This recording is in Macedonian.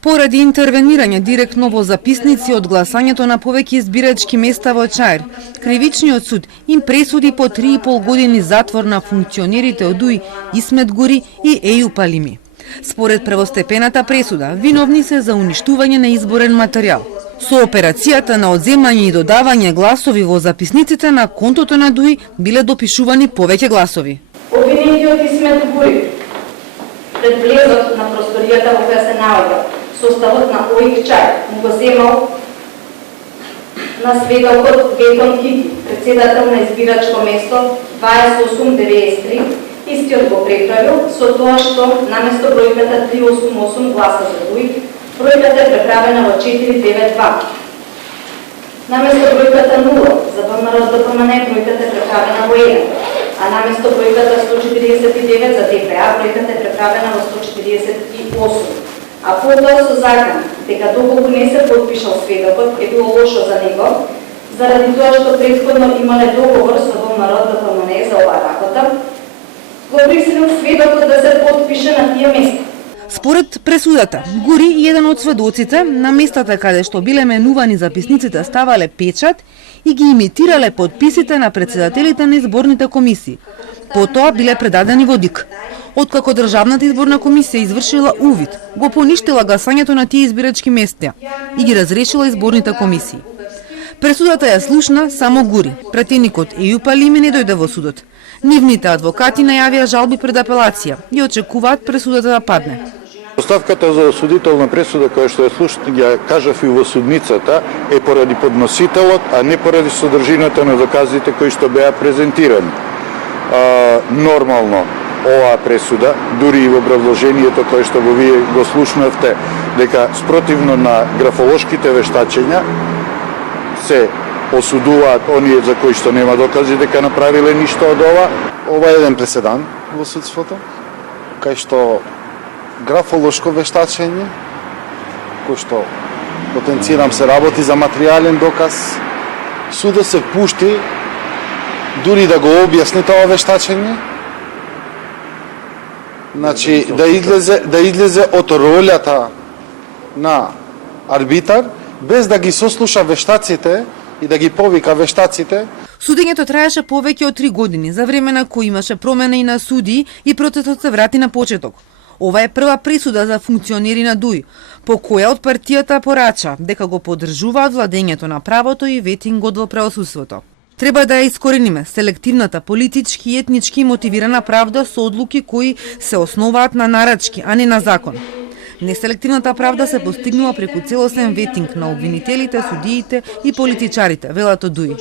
Поради интервенирање директно во записници од гласањето на повеќе избирачки места во Чаир, Кривичниот суд им пресуди по 3,5 години затвор на функционерите од УИ Исмет Гури и Ејуп Алими. Според првостепената пресуда, виновни се за уништување на изборен материјал. Со операцијата на одземање и додавање гласови во записниците на контото на ДУИ биле допишувани повеќе гласови. Обвинетиот Исмет Гури пред влезот на просторијата во која се наоѓа составот на ОИК Чаир му го земал на сведокот Ветон Кики, председател на избирачко место 2893, истиот го преправил со тоа што наместо бројката 388 гласа за ДУИ, бројката е преправена во 492. Наместо бројката 0 за ВМРО-ДПМН бројката е преправена во 1, а наместо бројката 149 за ДПА бројката е преправена во 148. А потоа со закан дека доколку не се подпишал сведокот е било лошо за него, заради тоа што претходно имале договор со ВМРО-ДПМН за оваа работа, го присилил сведокот да се подпише на тие места. Според пресудата, Гури и еден од сведоците на местата каде што биле менувани записниците ставале печат и ги имитирале подписите на председателите на изборните комисии. Потоа биле предадени во ДИК. Откако Државната изборна комисија извршила увид, го поништила гласањето на тие избирачки места и ги разрешила изборните комисии. Пресудата ја слушна само Гури. Пратеникот Ејуп Алими не дојде во судот. Нивните адвокати најавија жалби пред апелација и очекуваат пресудата да падне. Оставката за осудителна пресуда која што ја слушнав, ја кажав и во судницата, е поради подносителот, а не поради содржината на доказите кои што беа презентирани. Нормално, оваа пресуда, дури и во образложението кое што го вие го слушнавте, дека спротивно на графолошките вештачења се осудуваат оние за кои што нема докази дека направиле ништо од ова. Ова е еден преседан во судството, кај што графолошко вештачење, кој што потенцирам се работи за материјален доказ, судот се пушти дури да го објасни тоа вештачење, значи да излезе од ролјата на арбитар, без да ги сослуша вештаците и да ги повика вештаците. Судењето траеше повеќе од 3 години, за време на кој имаше промена и на суди и процесот се врати на почеток. Ова е прва присуда за функционери на ДУИ, по која од партијата порача дека го поддржуваат владењето на правото и ветингот во правосудството. Треба да ја искорениме селективната политички и етнички мотивирана правда со одлуки кои се основаат на нарачки, а не на закон. Неселективната правда се постигнува преку целосен ветинг на обвинителите, судиите и политичарите, велат од ДУИ.